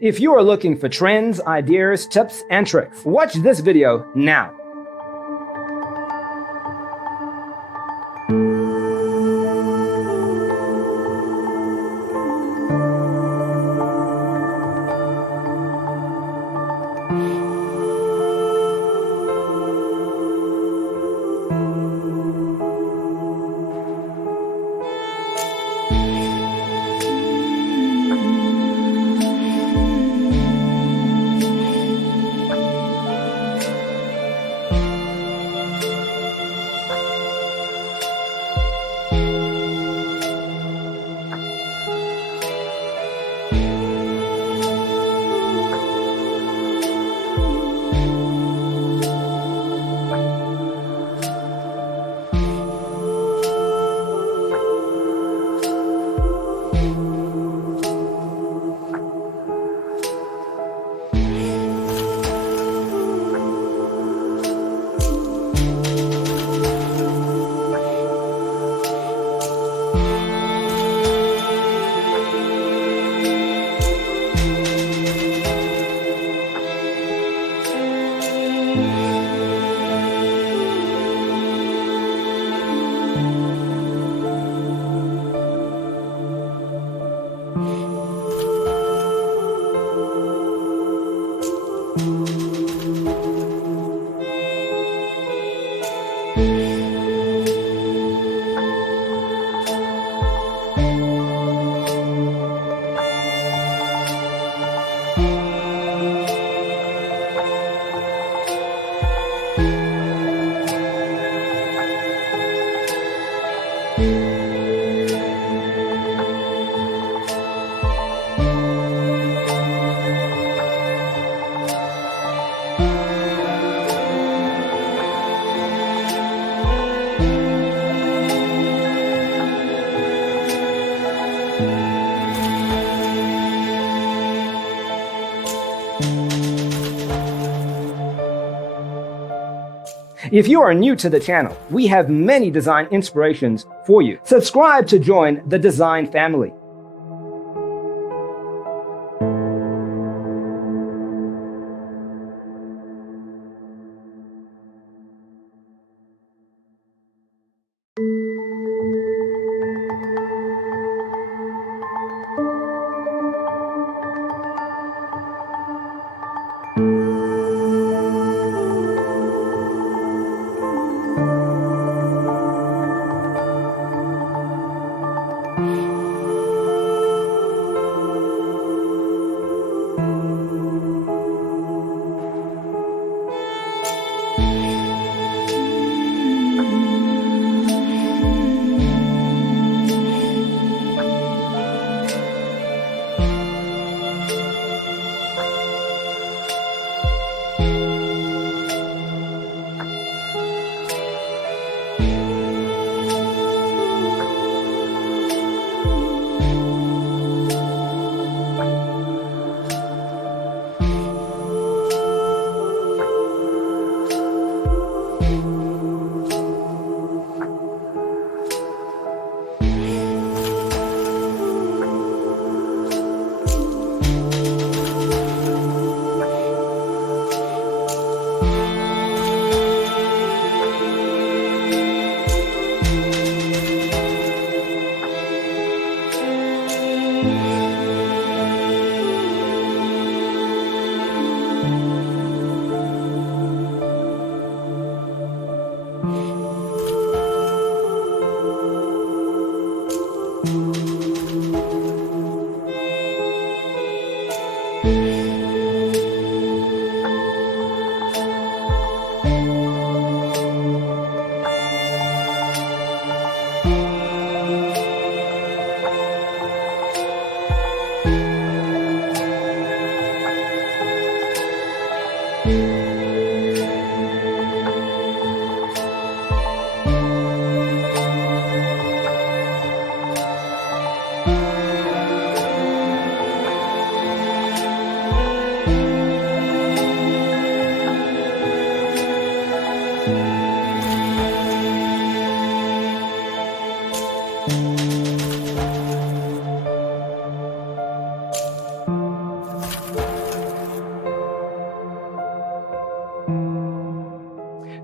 If you are looking for trends, ideas, tips, and tricks, watch this video now. If you are new to the channel, we have many design inspirations for you. Subscribe to join the design family.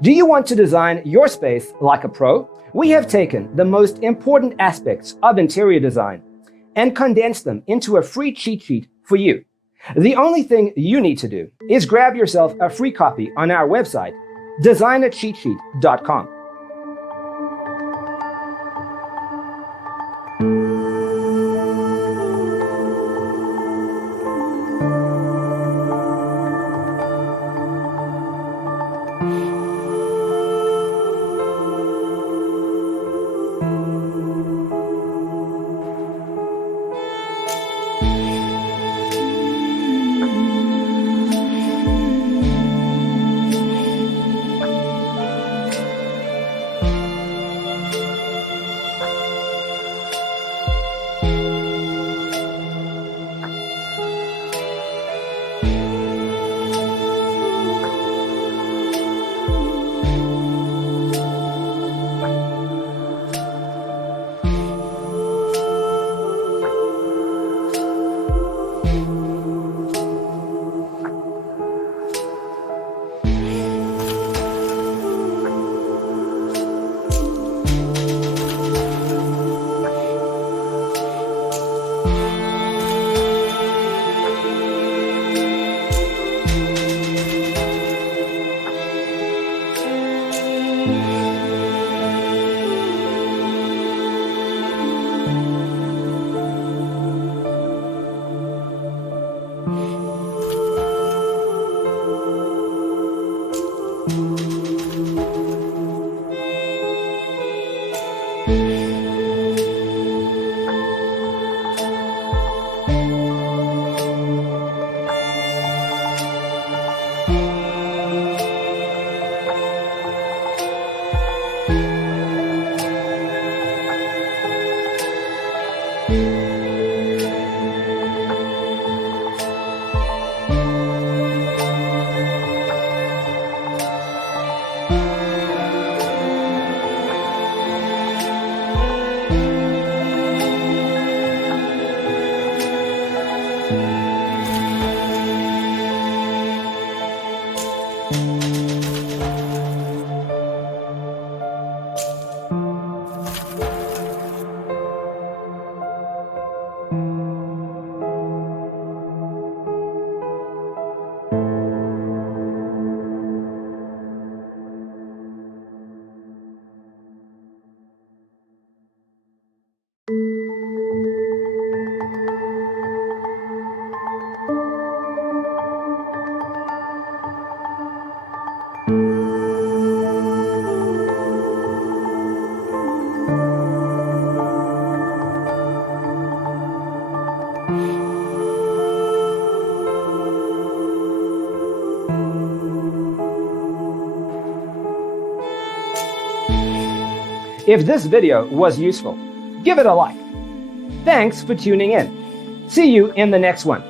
Do you want to design your space like a pro? We have taken the most important aspects of interior design and condensed them into a free cheat sheet for you. The only thing you need to do is grab yourself a free copy on our website, designercheatsheet.com. If this video was useful, give it a like. Thanks for tuning in. See you in the next one.